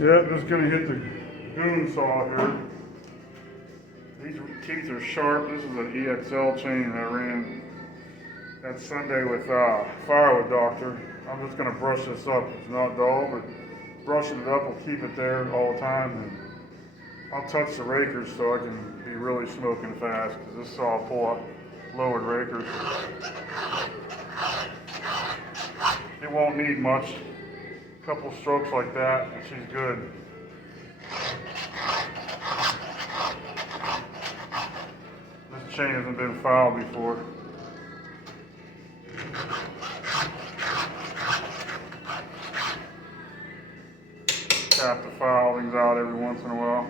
Yeah, just gonna hit the goon saw here. These teeth are sharp. This is an EXL chain I ran that Sunday with Firewood Doctor. I'm just gonna brush this up. It's not dull, but brushing it up will keep it there all the time. And I'll touch the rakers so I can be really smoking fast, because this saw will pull up lowered rakers. It won't need much. A couple strokes like that, and she's good. This chain hasn't been filed before. Tap the filings out every once in a while.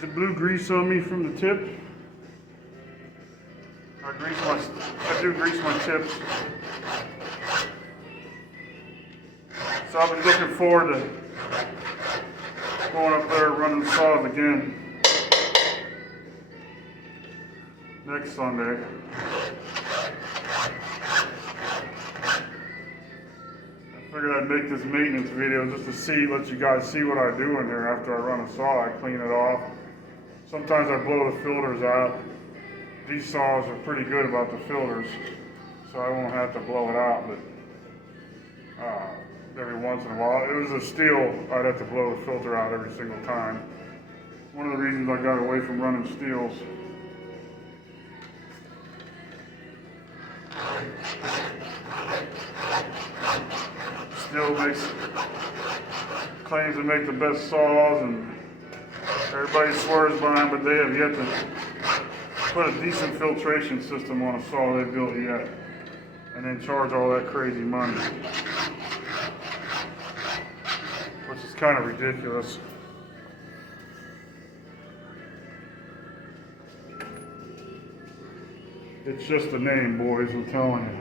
The blue grease on me from the tip. I do grease my tips. So I've been looking forward to going up there running saws again next Sunday. I figured I'd make this maintenance video just to let you guys see what I do in here after I run a saw. I clean it off. Sometimes I blow the filters out. These saws are pretty good about the filters, so I won't have to blow it out, but every once in a while. It was a steel, I'd have to blow the filter out every single time. One of the reasons I got away from running steels. Steel claims to make the best saws, and everybody swears by them, but they have yet to put a decent filtration system on a saw they built yet, and then charge all that crazy money, which is kind of ridiculous. It's just a name, boys, I'm telling you.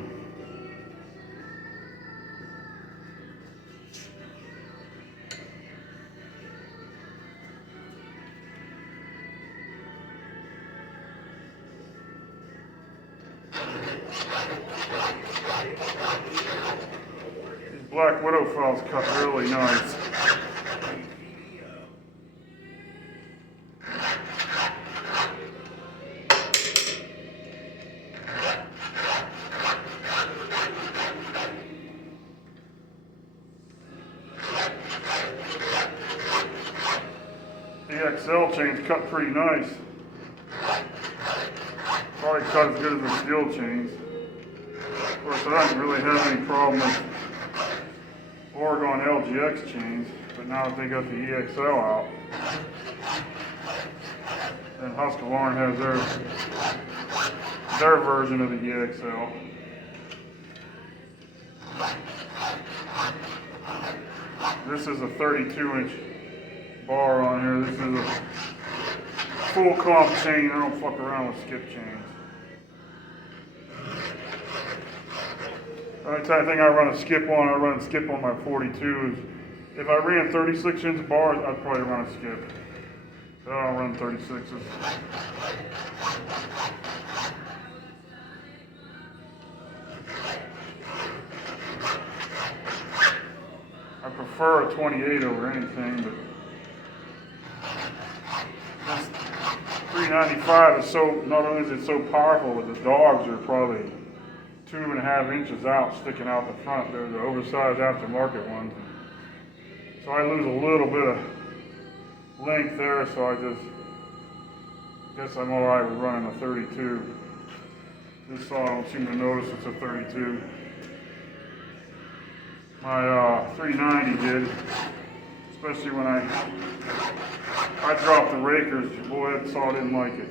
These Black Widow files cut really nice. The XL chains cut pretty nice. Probably cut as good as the steel chains. Of course, I didn't really have any problem with Oregon LGX chains, but now that they got the EXL out, and Husqvarna has their version of the EXL. This is a 32-inch bar on here. This is a full comp chain. I don't fuck around with skip chains. The only thing I run a skip on my 42s. If I ran 36-inch bars, I'd probably run a skip. But I don't run 36s. I prefer a 28 over anything, but this 395 is so, not only is it so powerful, but the dogs are probably 2.5 inches out, sticking out the front. They're the oversized aftermarket ones. So I lose a little bit of length there, so I guess I'm alright with running a 32. This saw I don't seem to notice it's a 32. My 390 did. It's Especially when I dropped the rakers, boy, that saw didn't like it.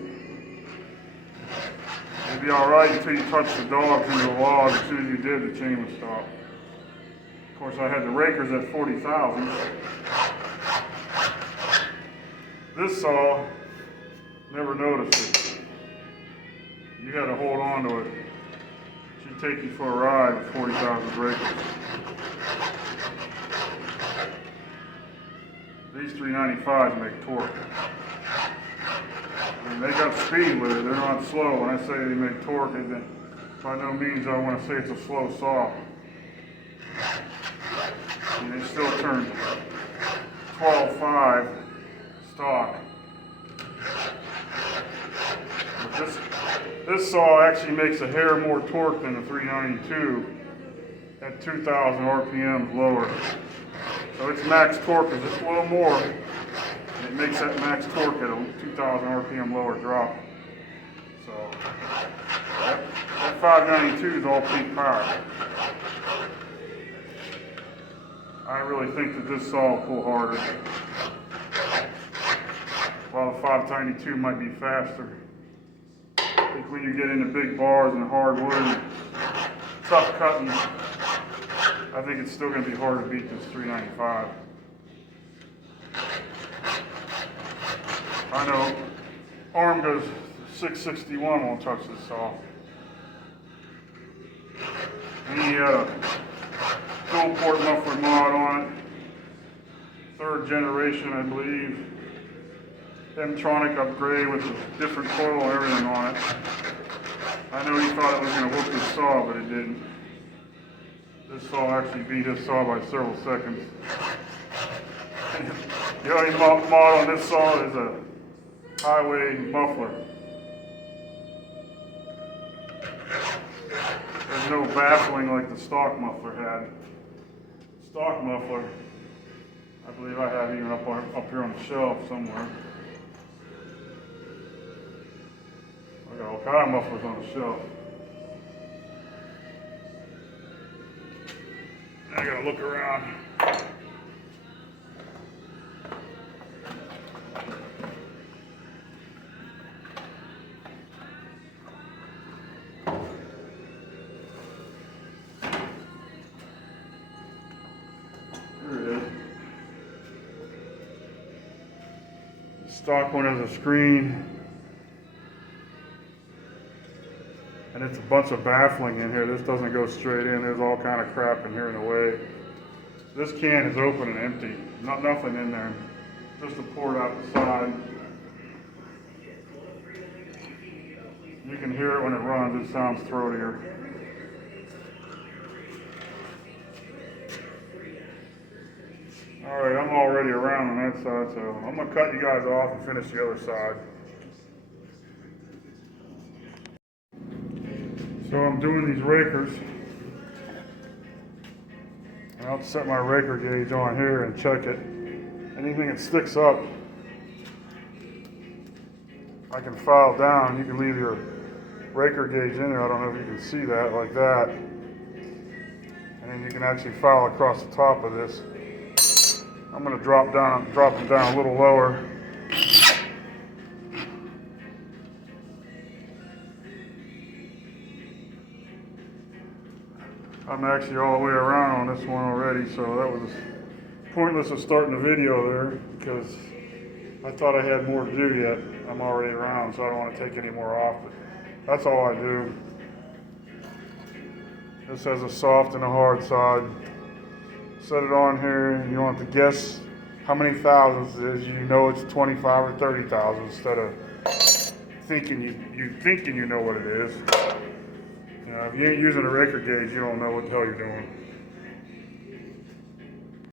It'd be alright until you touch the dogs into the log. As soon as you did, the chain would stop. Of course, I had the rakers at 40,000. This saw, never noticed it. You had to hold on to it. She'd take you for a ride with 40,000 rakers. These 395s make torque. I mean, they got speed with it. They're not slow. When I say they make torque, by no means I want to say it's a slow saw. And they still turn 12.5 stock. But this saw actually makes a hair more torque than the 392 at 2,000 RPMs lower. So its max torque is just a little more, and it makes that max torque at a 2,000 RPM lower drop. So that 592 is all peak power. I really think that this saw will pull harder, while the 592 might be faster. I think when you get into big bars and hardwood and tough cutting, I think it's still going to be hard to beat this 395. I know arm goes 661 won't touch this saw. And he had a dual port muffler mod on it. 3rd generation, I believe. M-tronic upgrade with a different coil and everything on it. I know he thought it was going to whoop his saw, but it didn't. This saw actually beat his saw by several seconds. The only mod on this saw is a highway muffler. There's no baffling like the stock muffler had. Stock muffler, I believe I have even up here on the shelf somewhere. I got all kind of mufflers on the shelf. I gotta look around. Here it is. The stock one has a screen. And it's a bunch of baffling in here. This doesn't go straight in. There's all kind of crap in here in the way. This can is open and empty. Nothing in there. Just a port out the side. You can hear it when it runs. It sounds throatier. Alright, I'm already around on that side, so I'm going to cut you guys off and finish the other side. So I'm doing these rakers, and I'll set my raker gauge on here and check it. Anything that sticks up, I can file down. You can leave your raker gauge in there. I don't know if you can see that, like that. And then you can actually file across the top of this. I'm going to drop them down a little lower. I'm actually all the way around on this one already, so that was pointless of starting the video there because I thought I had more to do yet. I'm already around, so I don't want to take any more off, but that's all I do. This has a soft and a hard side. Set it on here, you don't have to guess how many thousands it is. You know it's 25 or 30,000 instead of thinking you know what it is. If you ain't using a raker gauge, you don't know what the hell you're doing.